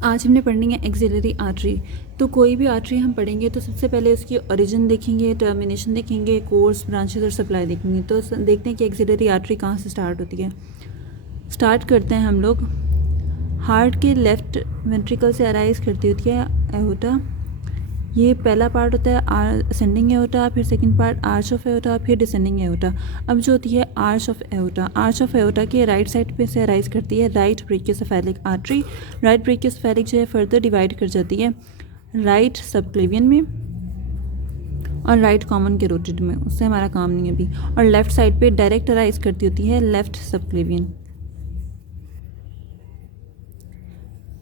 आज हमने पढ़नी है एक्सिलरी आर्टरी। तो कोई भी आर्टरी हम पढ़ेंगे तो सबसे पहले उसकी ओरिजिन देखेंगे, टर्मिनेशन देखेंगे, कोर्स, ब्रांचेस और सप्लाई देखेंगे। तो देखते हैं कि एक्सिलरी आर्टरी कहाँ से स्टार्ट होती है। स्टार्ट करते हैं हम लोग। हार्ट के लेफ्ट वेंट्रिकल से अराइज करती होती है एओर्टा। ये पहला पार्ट होता है असेंडिंग एओर्टा, फिर second part arch of aorta, फिर डिसेंडिंग एओर्टा। अब जो होती है arch of aorta, arch of aorta के राइट साइड पे से अराइज करती है right brachiocephalic artery. Right brachiocephalic जो है फर्दर डिवाइड कर जाती है राइट सबक्लेवियन में और राइट कॉमन कैरोटिड में, उससे हमारा काम नहीं है अभी। और लेफ्ट साइड पे डायरेक्ट अराइज करती होती है लेफ्ट सबक्लेवियन।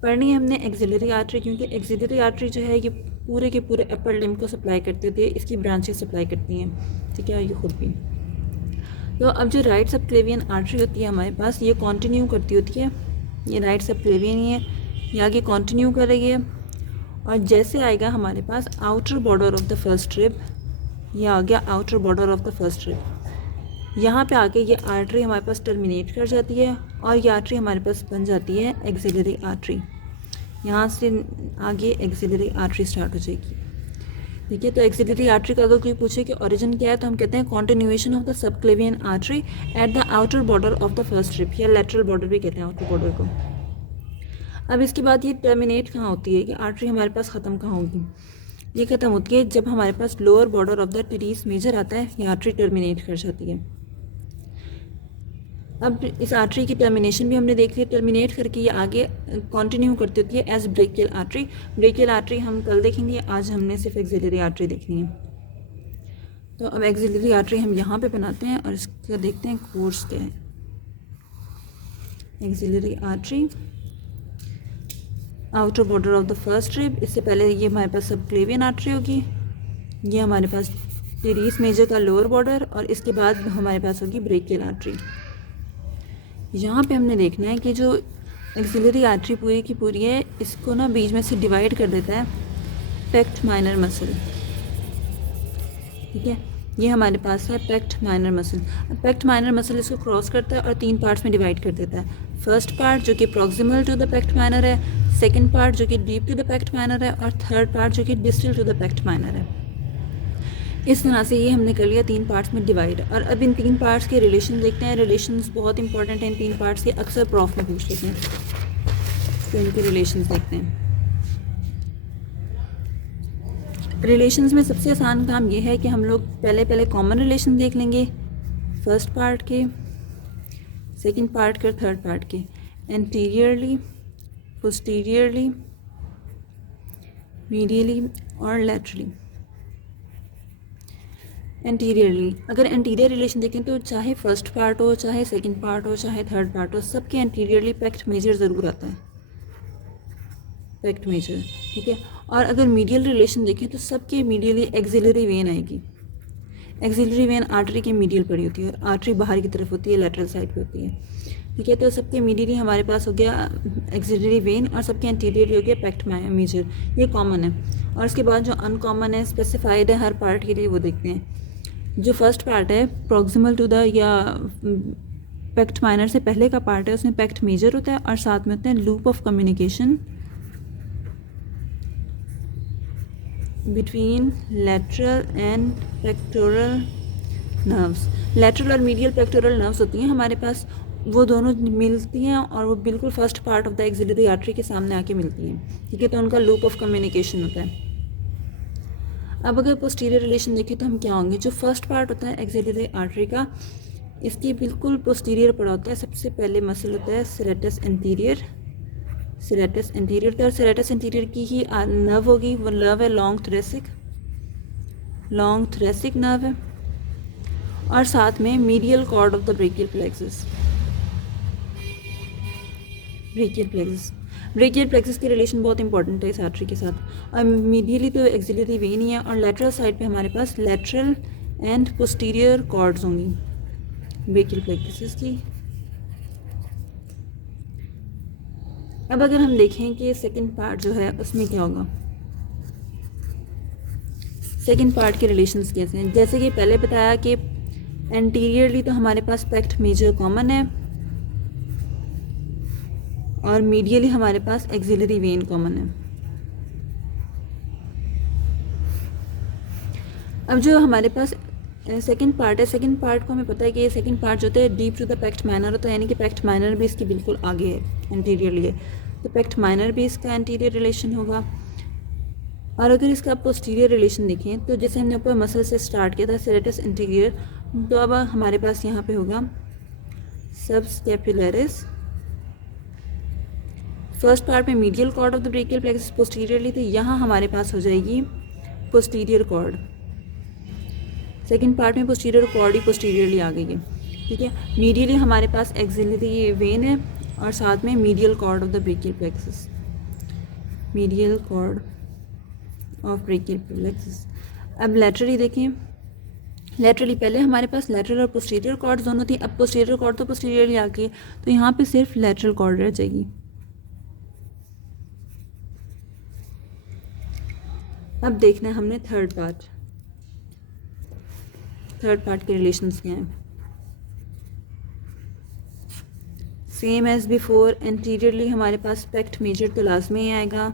पढ़नी है हमने एक्सिलरी आर्टरी, क्योंकि एक्सिलरी आर्टरी जो है ये पूरे के पूरे अपर लिम्ब को सप्लाई करती होती है, इसकी ब्रांचेस सप्लाई करती हैं, ठीक है, ये खुद भी। तो अब जो राइट सबक्लेवियन आर्टरी होती है हमारे पास, ये कंटिन्यू करती होती है, ये राइट सबक्लेवियन ही है, ये आगे कंटिन्यू कर रही है। और जैसे आएगा हमारे पास outer border of the first rib, ये आ गया outer border of the first rib, यहाँ पे आके ये आर्टरी हमारे पास टर्मिनेट कर जाती है और ये आर्टरी हमारे पास बन जाती है एक्सिलरी आर्टरी। यहाँ से आगे एक्सिलरी आर्टरी स्टार्ट हो जाएगी, ठीक है। तो एक्सिलरी आर्टरी का अगर कोई पूछे कि ओरिजिन क्या है, तो हम कहते हैं continuation of the subclavian artery at the outer border of the first rib, या लेटरल बॉर्डर भी कहते हैं आउटर बॉर्डर को। अब इसके बाद ये टर्मिनेट कहाँ होती है, कि आर्टरी हमारे पास ख़त्म कहाँ होगी, ये ख़त्म होती है जब हमारे पास lower border of the teres major आता है, ये आर्टरी टर्मिनेट कर जाती है। अब इस आर्टरी की टर्मिनेशन भी हमने देख लिया, टर्मिनेट करके ये आगे कंटिन्यू करती होती है as brachial artery. Brachial artery हम कल देखेंगे, आज हमने सिर्फ एक्सिलरी आर्टरी देखनी है। तो अब एक्सिलरी आर्टरी हम यहाँ पे बनाते हैं और इसका देखते हैं कोर्स क्या है। Axillary artery outer border of the first rib, इससे पहले ये हमारे पास सबक्लेवियन आर्टरी होगी, ये हमारे पास टीरीज मेजर का लोअर बॉर्डर, और इसके बाद हमारे पास होगी ब्रेकियल आर्टरी। यहाँ पे हमने देखना है कि जो एक्सिलरी आर्टरी पूरी की पूरी है, इसको ना बीच में से डिवाइड कर देता है पेक्ट माइनर मसल, ठीक है। ये हमारे पास है पेक्ट माइनर मसल। पेक्ट माइनर मसल इसको क्रॉस करता है और 3 पार्ट्स में डिवाइड कर देता है। फर्स्ट पार्ट जो कि प्रॉक्सिमल टू द पेक्ट माइनर है, सेकंड पार्ट जो कि डीप टू द पेक्ट माइनर है, और थर्ड पार्ट जो कि डिस्टल टू द पेक्ट माइनर है। इस तरह से ये हमने कर लिया 3 पार्ट्स में डिवाइड। और अब इन 3 पार्ट्स के रिलेशन देखते हैं। रिलेशंस बहुत इंपॉर्टेंट हैं इन 3 पार्ट्स के, अक्सर प्रॉफ में पूछ लेते हैं, तो इनके रिलेशंस देखते हैं। रिलेशंस में सबसे आसान काम ये है कि हम लोग पहले कॉमन रिलेशन देख लेंगे, फर्स्ट पार्ट के, सेकंड पार्ट के, थर्ड पार्ट के, एंटीरियरली, पोस्टीरियरली, मीडियली और लैटरली। एंटीरियरली, अगर एंटीरियर रिलेशन देखें तो चाहे फर्स्ट पार्ट हो, चाहे सेकंड पार्ट हो, चाहे थर्ड पार्ट हो, सबके एंटीरियरली पेक्ट मेजर ज़रूर आता है, पेक्ट मेजर, ठीक है। और अगर मीडियल रिलेशन देखें तो सबके मीडियली एक्सिलरी वेन आएगी। एक्सिलरी वेन आर्टरी के मीडियल पड़ी होती है और आर्टरी बाहर की तरफ होती है, लेटरल साइड पे होती है, ठीक है। तो सबके मीडियली हमारे पास हो गया एक्सिलरी वेन और सबके एंटीरियरली हो गया पेक्ट मेजर, ये कॉमन है। और उसके बाद जो अनकॉमन है, स्पेसिफाइड है हर पार्ट के लिए, वो देखते हैं। जो फर्स्ट पार्ट है प्रॉक्सिमल टू द या पेक्ट माइनर से पहले का पार्ट है, उसमें पेक्ट मेजर होता है और साथ में होते हैं loop of communication between lateral and pectoral nerves. Lateral और मीडियल पेक्टोरल नर्व्स होती हैं हमारे पास, वो दोनों मिलती हैं और वो बिल्कुल first part of the axillary artery के सामने आके मिलती हैं, ठीक है। तो उनका लूप ऑफ कम्युनिकेशन होता है। अब अगर पोस्टीरियर रिलेशन देखें तो हम क्या होंगे, जो फर्स्ट पार्ट होता है एक्सिलरी आर्टरी का, इसकी बिल्कुल पोस्टीरियर पड़ा होता है। सबसे पहले मसल होता है सेरेटस एंटीरियर, सेरेटस एंटीरियर, तो सेरेटस एंटीरियर की ही नर्व होगी, वो नर्व है लॉन्ग थ्रेसिक नर्व है, और साथ में medial cord of the brachial plexus. Brachial plexus की रिलेशन बहुत इंपॉर्टेंट है इस आर्टरी के साथ। और मीडियली तो एक्सिलरी वेन ही है, और लेटरल साइड पे हमारे पास लेटरल एंड पोस्टीरियर कॉर्ड्स होंगी ब्रेकियल प्लेक्सस की। अब अगर हम देखें कि सेकंड पार्ट जो है उसमें क्या होगा, सेकंड पार्ट के रिलेशंस कैसे हैं। जैसे कि पहले बताया कि एंटीरियरली तो हमारे पास पेक्ट मेजर कॉमन है, और मीडियली हमारे पास एक्सिलरी वेन कॉमन है। अब जो हमारे पास सेकंड पार्ट है, सेकंड पार्ट को हमें पता है कि ये सेकंड पार्ट जो होता है डीप टू द पेक्ट माइनर होता है, यानी कि पेक्ट माइनर भी इसके बिल्कुल आगे है एंटीरियरली है, तो पेक्ट माइनर भी इसका एंटीरियर रिलेशन होगा। और अगर इसका आप पोस्टीरियर रिलेशन देखें तो जैसे हमने ऊपर मसल से स्टार्ट किया था सेरेटस इंटीरियर, तो अब हमारे पास यहाँ पे होगा सबस्कैपुलरिस। फर्स्ट पार्ट में medial cord of the brachial plexus posteriorly, तो यहाँ हमारे पास हो जाएगी पोस्टीरियर कॉर्ड। सेकंड पार्ट में पोस्टीरियर कॉर्ड ही पोस्टीरियरली आ गई है, ठीक है। मीडियली हमारे पास एक्सिलरी वेन है और साथ में medial cord of the brachial plexus, medial cord of brachial plexus. अब लैटरली देखें, लैटरली पहले हमारे पास लैटरल और पोस्टीरियर कॉर्ड दोनों थी, अब पोस्टीरियर कॉर्ड तो पोस्टीरियरली आ गई, तो यहाँ पे सिर्फ लैटरल कॉर्ड रह जाएगी। अब देखना है हमने थर्ड पार्ट, थर्ड पार्ट के रिलेशंस क्या हैं। सेम एज बिफोर, एंटीरियरली हमारे पास पेक्ट मेजर तो लाजमी ही आएगा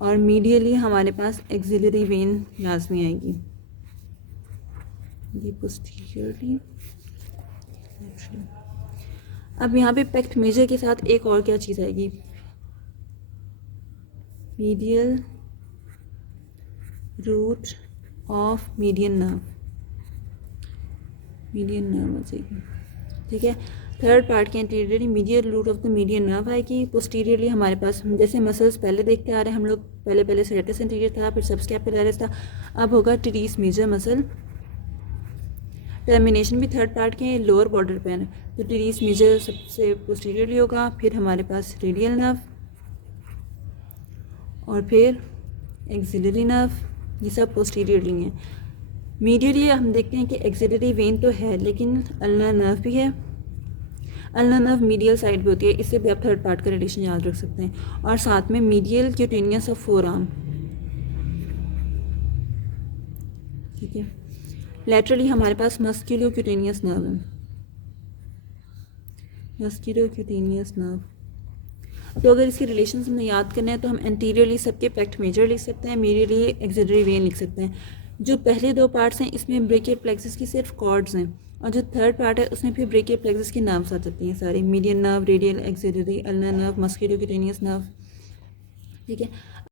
और मीडियली हमारे पास एक्सिलरी वेन लाजमी आएगी। ये पोस्टीरियरली, अब यहाँ पे पेक्ट मेजर के साथ एक और क्या चीज़ आएगी, medial root of median nerve, median nerve आ जाएगी, ठीक है। थर्ड पार्ट के anteriorly medial root of the median nerve आएगी। पोस्टीरियरली हमारे पास जैसे मसल्स पहले देखते आ रहे हैं हम लोग, पहले सेरेटस इंटीरियर था, फिर सबस्कैपुलरिस था, अब होगा टीरीस मेजर मसल। टर्मिनेशन भी थर्ड पार्ट के लोअर बॉर्डर पे है, तो टीरीस मेजर सबसे पोस्टीरियरली होगा, फिर हमारे पास रेडियल नर्व और फिर एक्सिलरी नर्व, ये सब पोस्टीरियरली हैं। मीडियली हम देखते हैं कि एक्सिलरी वेन तो है लेकिन अल्नर नर्व भी है, अल्नर नर्व मीडियल साइड पे होती है, इससे भी आप थर्ड पार्ट का रिलेशन याद रख सकते हैं। और साथ में medial cutaneous of four arm, ठीक है। लैटरली हमारे पास मस्क्यूलो क्यूटेनियस नर्व है, मस्क्यूलो क्यूटेनियस नर्व। तो अगर इसके रिलेशंस हमें याद करना है तो हम एंटीरियरली सबके पेक्ट मेजर लिख सकते हैं, मीडियली एक्सिलरी वेन लिख सकते हैं। जो पहले दो पार्ट्स हैं इसमें ब्रेकियल प्लेक्सस की सिर्फ कॉर्ड्स हैं, और जो थर्ड पार्ट है उसमें फिर ब्रेकियल प्लेक्सस के नाम्स आ जाती हैं सारी, median nerve, radial, axillary, ulnar nerve, musculo cutaneous nerve, ठीक है।